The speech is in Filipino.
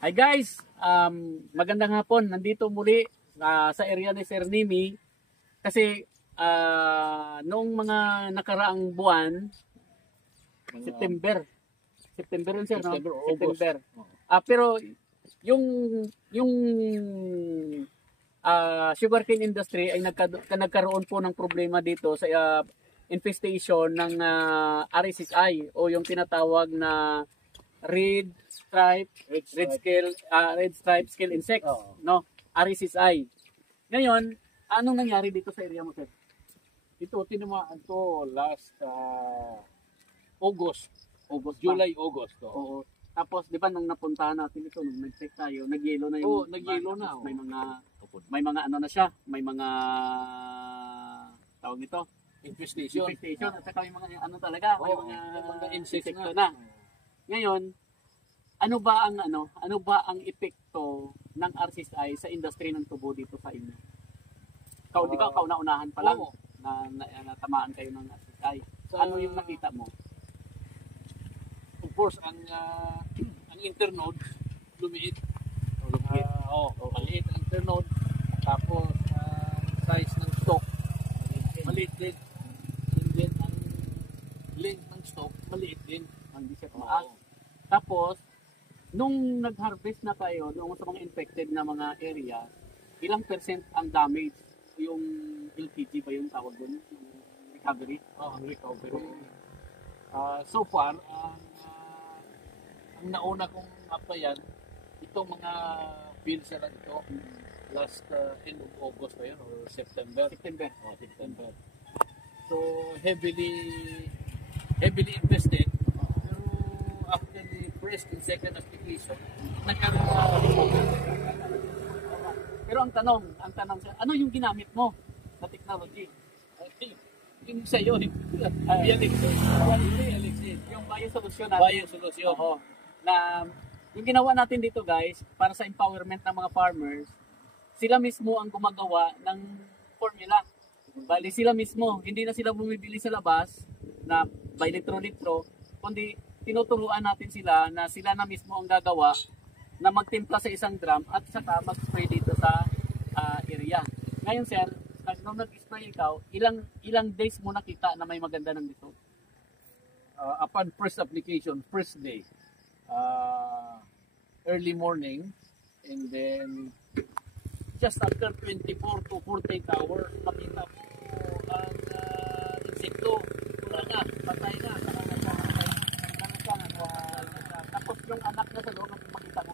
Hi guys, magandang hapon. Nandito muli sa area ni Sir Nimi kasi noong mga nakaraang buwan, September yun sir, no? September. Pero yung sugarcane industry ay nagkaroon po ng problema dito sa infestation ng RSSI o yung tinatawag na red stripe scale insect, no? RSSI. Ngayon, anong nangyari dito sa area mo, sir? Ito, tinamaan to last August. July, August. Oo. Tapos, di ba nung napuntahan natin ito, nung nag-check tayo, nag-yellow na yung... Oo, nag-yellow na. May mga ano na siya, may mga tawag nito, Infestation. at saka may mga ano talaga, may mga insect na. Ngayon, ano ba ang epekto ng RSSI sa industry ng tubo dito sa inyo? Di ba kauna-unahan pa lang na natamaan kayo ng RSSI. Ano yung nakita mo? Of course, ang internode lumiit. Maliit ang internode. Tapos, size ng stock maliit din. And then, ang length ng stock maliit din. Hindi siya tumaas. Tapos, nung nag-harvest na kayo doon sa mga infected na mga area, ilang percent ang damage? Yung LPG ba yung tawag doon? Yung recovery? Ang recovery. So far, ang nauna kong applyan, itong mga fields na lang ito, last end of August ba yun, or September? September. So, heavily invested. Pero after the first and second application, nagkaroon na recovery. Pero ang tanong, ano yung ginamit mo na technology? Yung sa'yo, yung biosolution natin. Oo. Na yung ginawa natin dito guys, para sa empowerment ng mga farmers, sila mismo ang gumagawa ng formula. Bali sila mismo, hindi na sila bumibili sa labas na by litro-litro, kundi tinuturuan natin sila na sila na mismo ang gagawa na magtimpla sa isang drum at saka mag-spray dito sa area. Ngayon sir, nung nag-spray ikaw, ilang days mo nakita na may maganda ng result? Upon first application, first day, early morning, and then just after 24 to 48 hours, makita mo ang insekto. Wala na, patay na. Tapos yung anak na sa loob, makita mo